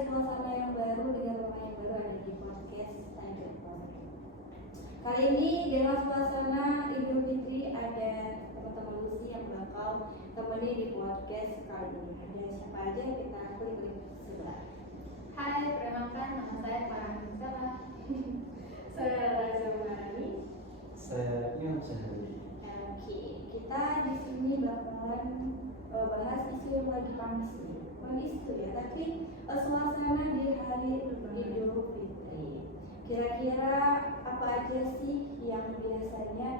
suasana yang baru dengan rumah yang baru ada di podcast Tanjung Pondok. Kali ini dengan suasana Idul Fitri ada teman-teman Lucy yang bakal temani di podcast kali ini. Ada siapa aja kita klik sebelah. Hai, perkenalkan nama saya Farhan Sarah. Saya Raza Marani. Saya Imam Syahri. Oke, kita di sini bakalan bahas isu yang lagi panas nih. Bukan isu ya, tapi suasana di hari Idul Fitri. Kira-kira apa aja sih yang biasanya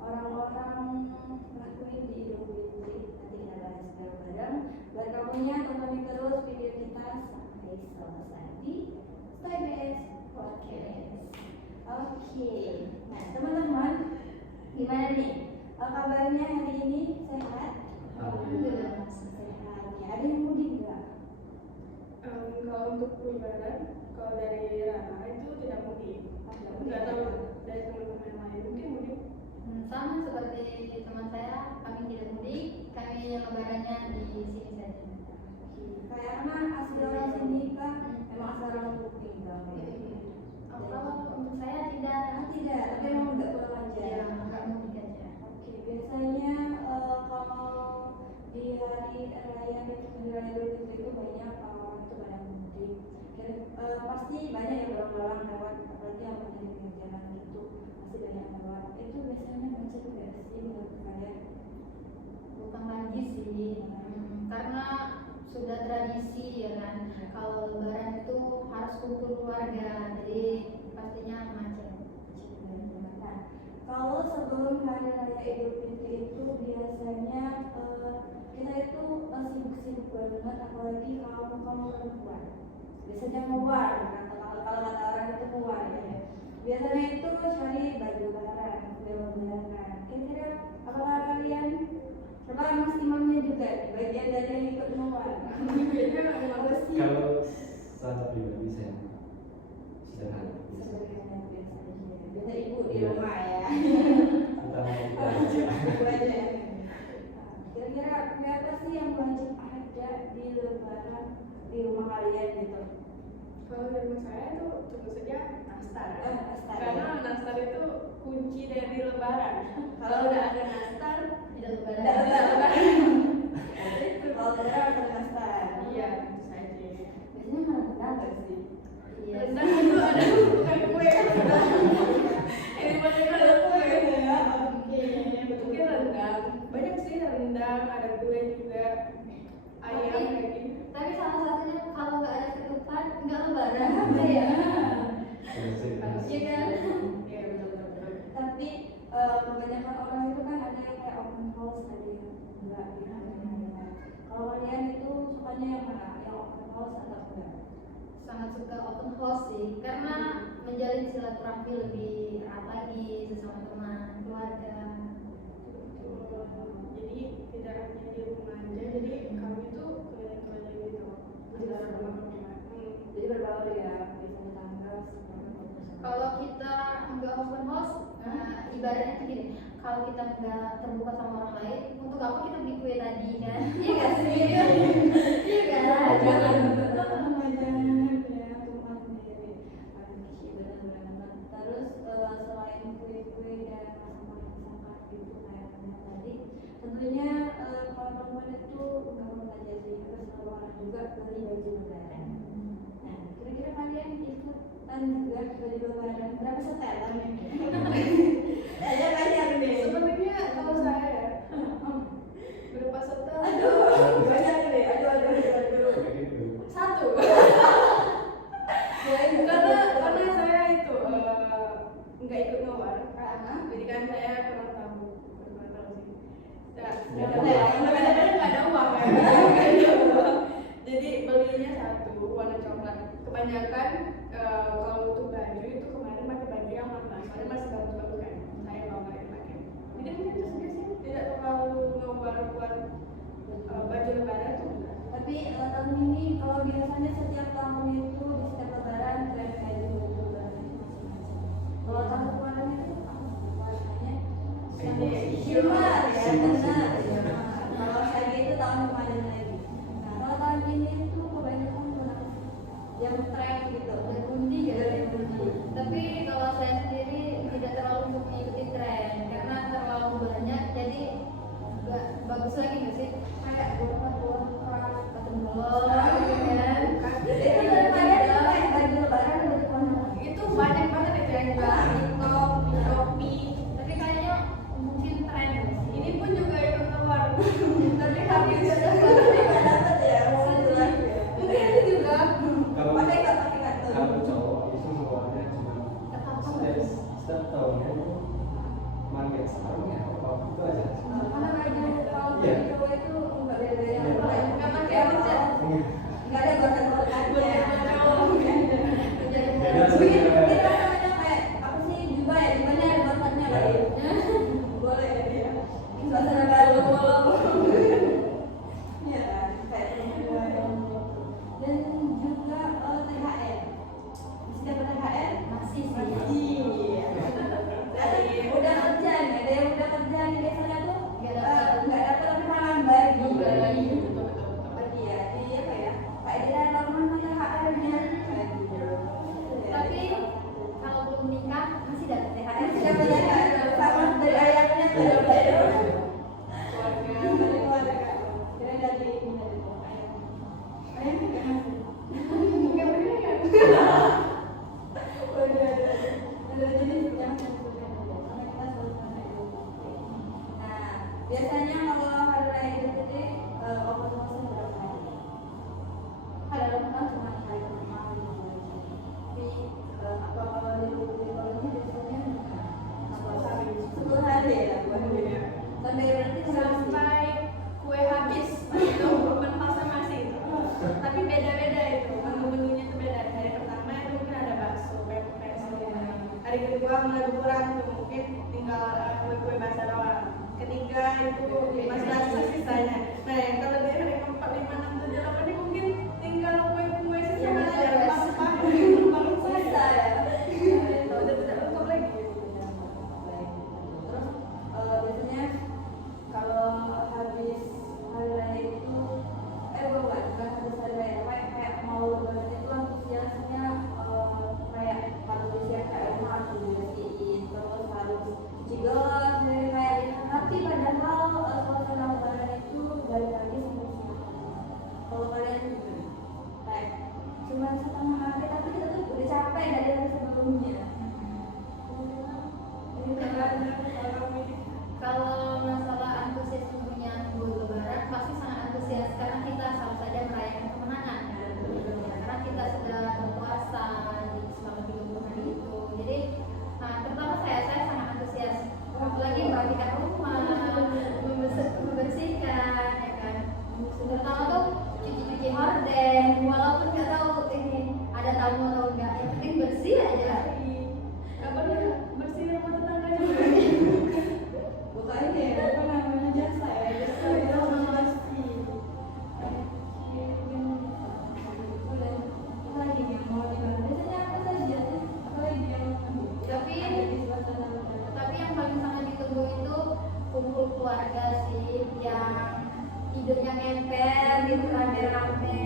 orang-orang lakuin di Idul Fitri? Nanti kita bahas bareng-bareng. Buat kamunya tontonin terus video kita sampai selesai di TBS Podcast. Oke, nah teman-teman, gimana nih? Kabarnya hari ini sehat? Alhamdulillah. Sehat. Ya, ada yang mudik nggak? Kalau untuk Lebaran, kalau dari Rana itu tidak mudik. Nggak tahu dari teman-teman yang lain mungkin mudik. Sama seperti teman saya, kami tidak mudik, kami lebarannya di sini saja. Karena asli orang sini kan emang asal orang mudik nggak? Kalau untuk saya tidak, Tidak, tapi emang nggak pulang aja. ya nggak mudik aja. Oke, biasanya kalau di hari raya Idul Fitri itu banyak orang itu pada mudik. Pasti banyak yang berlalang lewat, apalagi yang ada di pinggir jalan itu pasti banyak yang lewat. Itu biasanya macet nggak sih menurut kalian? Bukan lagi sih, karena sudah tradisi ya kan. Kalau lebaran itu harus kumpul keluarga, jadi pastinya macet. Nah, kalau sebelum hari raya Idul Fitri itu biasanya kita itu sibuk-sibuk banget, apalagi kaum perempuan. Biasanya keluar, kalau kata orang itu keluar ya. Biasanya itu cari baju lebaran, lebaran. Kira-kira apakah kalian, coba Mas Imamnya juga bagian dari yang ikut keluar? Apa sih? Kalau saya pribadi saya sederhana. Sederhana biasa aja. Biasa ibu di rumah ya. Kita Aja. Kira-kira apa sih yang wajib ada di lebaran di rumah kalian gitu? Kalau di rumah saya itu tentu saja nastar. Nastar. Karena nastar itu kunci dari Lebaran. Kalau udah ada nastar, Tidak lebaran. tidak ada lebaran. Itu kalau lebaran ada nastar. Iya, tentu saja. Biasanya mana nggak sih? Iya. Rendang itu ada bukan kue. Ini banyak ada kue. Oke. Mungkin rendang. Banyak sih rendang, ada kue juga. Ayam kayak gitu. Tapi salah satunya kalau nggak ada ketupat nggak lebaran. Ya. Iya kan? Iya, betul. Tapi kebanyakan orang itu kan ada yang kayak open house, ada yang enggak gitu. Kalau kalian itu sukanya yang mana? Yang open house atau enggak? Sangat suka open house sih, karena menjalin silaturahmi lebih erat lagi sesama teman, keluarga. Jadi tidak hanya di rumah aja, jadi kami tuh keliling-keliling gitu antara rumah ke rumah. Jadi berbaur ya, bisa tetangga Kalau kita nggak open house, ibaratnya tuh gini, kalau kita nggak terbuka sama orang lain, untuk apa kita beli kue tadi kan? Iya nggak sih? Iya kan? Terus selain kue-kue dan masakan itu kayak tadi, tentunya kalau perempuan itu nggak mau aja sih, terus orang juga beli baju lebaran. Nah, kira-kira kalian ikutan juga beli lebaran berapa setelan ya? Ayo banyak deh. Sebenarnya kalau saya berapa setel? Aduh, banyak deh. Aduh. Satu. Karena saya itu nggak ikut ngawar, jadi kan saya kurang tahu sih. Kadang-kadang nggak ada uang ya. Jadi belinya satu warna coklat. Kebanyakan kalau untuk baju itu kemarin pakai baju yang warna, soalnya masih bagus-bagus kan. Saya mau nggak pakai. Jadi mungkin itu saja sih, tidak terlalu ngawar buat baju lebaran tuh. Tapi tahun ini kalau biasanya setiap tahun itu di setiap lebaran tren baju lebaran itu masing-masing. Kalau tahun kemarin itu warnanya shimmer ya, benar. Kalau saya itu tahun kemarin lagi. Nah, kalau tahun ini itu kebanyakan warna nggak ada berkat-berkatnya. Beda sih. Mungkin kita namanya kayak apa sih jubah ya, jubahnya ada berkatnya kali. Boleh ya. Suasana baru. Iya kan, kayak dan juga THR. Masih dapat THR? Masih sih. Iya. Udah kerja nih, ada yang udah kerja nih biasanya tuh Nggak dapat. nggak dapat tapi malah bagi. Bagi. Bagi ya, jadi apa ya? Kayak dia normal THR-nya. Tapi kalau belum menikah masih dapat THR. Masih dapat THR sama dari ayahnya tuh dapat. Keluarga. Jadi dari ini dari ayah. Ayahnya nggak ngasih. Nggak bener kan? Nah, biasanya kalau hari raya Idul Fitri open house-nya berapa hari? Hari Ramadan cuma hari pertama gitu. Tapi apa kalau di kalau ini biasanya apa 10 hari ya? Sampai berarti Sampai kue habis itu open house masih itu. Tapi beda-beda itu, menu-menunya itu beda. Hari pertama itu mungkin ada bakso, pepes. Hari kedua mulai berkurang tuh, mungkin tinggal kue-kue basah doang. Ketiga itu masih ada sisanya. Nah, yang kalau di hari keempat, 5, 6, 7, 8 ini mungkin tinggal kue-kue sisanya aja. Rempah-rempah, bisa ya. udah tidak lengkap lagi. Terus biasanya kalau habis hari raya itu bukan habis hari raya kayak mau lebaran itu antusiasnya kayak harus disiapkan rumah harus dibersihin terus harus cuci gelas dari kayak tapi padahal suasana lebaran itu dari pagi sampai siang. Kalau kalian kayak cuma setengah hari tapi kita tuh udah capek dari hari sebelumnya. Ini Kalau masalah antusias tentunya buat lebaran pasti sangat antusias karena kita selalu saja merayakan kemenangan kan? Karena kita sudah berpuasa di selama 30 hari itu. Jadi terutama saya sangat antusias apalagi merapikan rumah, membersihkan ya kan. Terutama tuh cuci-cuci horden walaupun nggak tahu ini ada tamu atau enggak, yang penting bersih aja. Nggak pernah bersihin rumah tetangga juga. bukan ini ya, apa namanya jasa ya, jasa itu pasti. Apa lagi yang mau dibahas? Biasanya apa saja sih? Apa lagi yang Tapi ada di suasana lebaran? tapi yang paling sangat ditunggu itu kumpul keluarga sih yang tidurnya ngemper gitu rame-rame.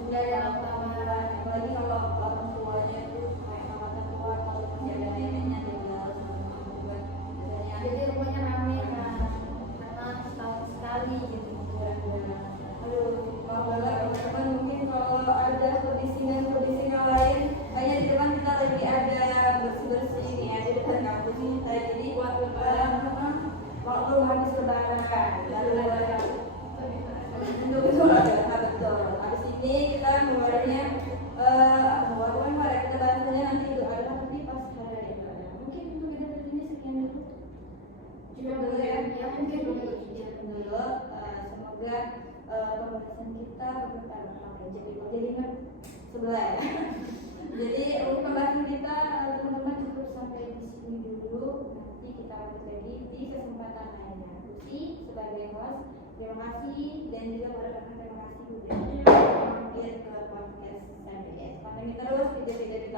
Sudah dalam kamar, apalagi kalau orang tuanya itu kayak kamar tua kalau masih ada neneknya tinggal buat biasanya Jadi rumahnya rame kan karena setahun sekali gitu. aduh mau banget teman-teman mungkin kalau ada kebisingan lain kayaknya di depan kita lagi ada bersih-bersih nih ya di depan kampus ini saya jadi buat waktu habis lebaran lalu betul habis ini kita mulainya walaupun pada kita bahasnya nanti itu adalah tapi pas hari raya lebaran mungkin untuk kita ini sekian dulu cukup dulu ya mungkin dulu semoga pembahasan kita jadi kan sebelah ya jadi untuk pembahasan kita teman-teman cukup sampai di sini dulu nanti kita lanjut lagi di kesempatan lainnya Lucy sebagai host terima kasih dan juga para rekan terima kasih udah mampir ke podcast MBS pantengin terus video-video di